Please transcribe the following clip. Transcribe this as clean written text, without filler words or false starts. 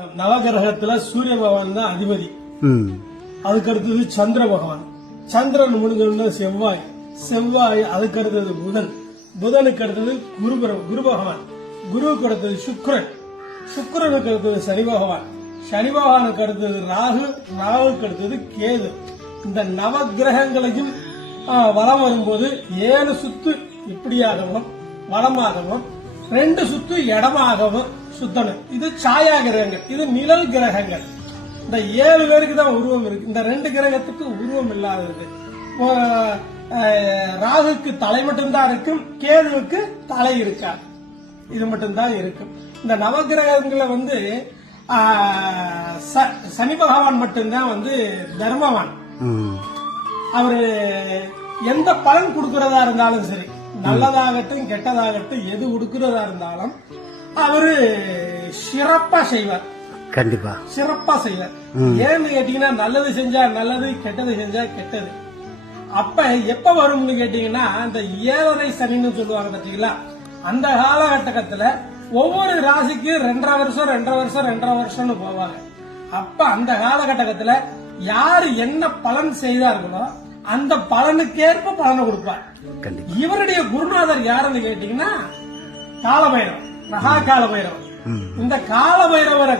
நவகிரகத்துல சூரிய பகவான் தான் அதிபதி. அதுக்கு அடுத்தது சந்திர பகவான். சந்திரன் முடிஞ்ச செவ்வாய். செவ்வாய் அதுக்கு அடுத்தது புதன். புதனுக்கு அடுத்தது குரு பகவான். குருவுக்கு அடுத்தது சுக்கிரன். சுக்கிரனுக்கு அடுத்தது சனி பகவான். சனி பகவானுக்கு அடுத்தது ராகு. ராகுக்கு அடுத்தது கேது. இந்த நவகிரகங்களையும் வலம் வரும்போது 7 சுத்து இப்படியாகவும் வலமாகவும் 2 சுத்து இடமாகவும் சுத்தணும். இது சாயா கிரகங்கள், இது நிழல் கிரகங்கள். இந்த 7 பேருக்கு தான் உருவம் இருக்கு. இந்த 2 கிரகத்துக்கு உருவம் இல்லாதது. ராகுக்கு தலை மட்டும்தான் இருக்கும், கேதுவுக்கு தலை இருக்காது. இது மட்டும்தான் இருக்கும். இந்த நவகிரகங்களை சனி பகவான் மட்டும்தான் தர்மவான். அவரு எந்த பலன் கொடுக்கறதா இருந்தாலும் சரி, நல்லதாகட்டும் கெட்டதாகட்டும், எது கொடுக்கறதா இருந்தாலும் அவரு சிறப்பா செய்வார். கண்டிப்பா சிறப்பா செய்வார். ஏன்னு கேட்டீங்கன்னா, நல்லது செஞ்சா நல்லது, கெட்டது செஞ்சா கெட்டது. அப்ப எப்ப வரும்னு கேட்டீங்கன்னா, இந்த 7.5 சனின்னு சொல்லுவாங்க பாத்தீங்களா, அந்த காலகட்டத்துல ஒவ்வொரு ராசிக்கு 2.5 வருஷம்னு போவாங்க. அப்ப அந்த காலகட்டத்துல யாரு என்ன பலன் செய்தார்களோ அந்த பலனுக்கேற்ப பலனை கொடுப்பார். இவருடைய குருநாதர் யாருன்னு கேட்டீங்கன்னா காலபைரவர், மகா காலபைரவர். இந்த காலபைரவரை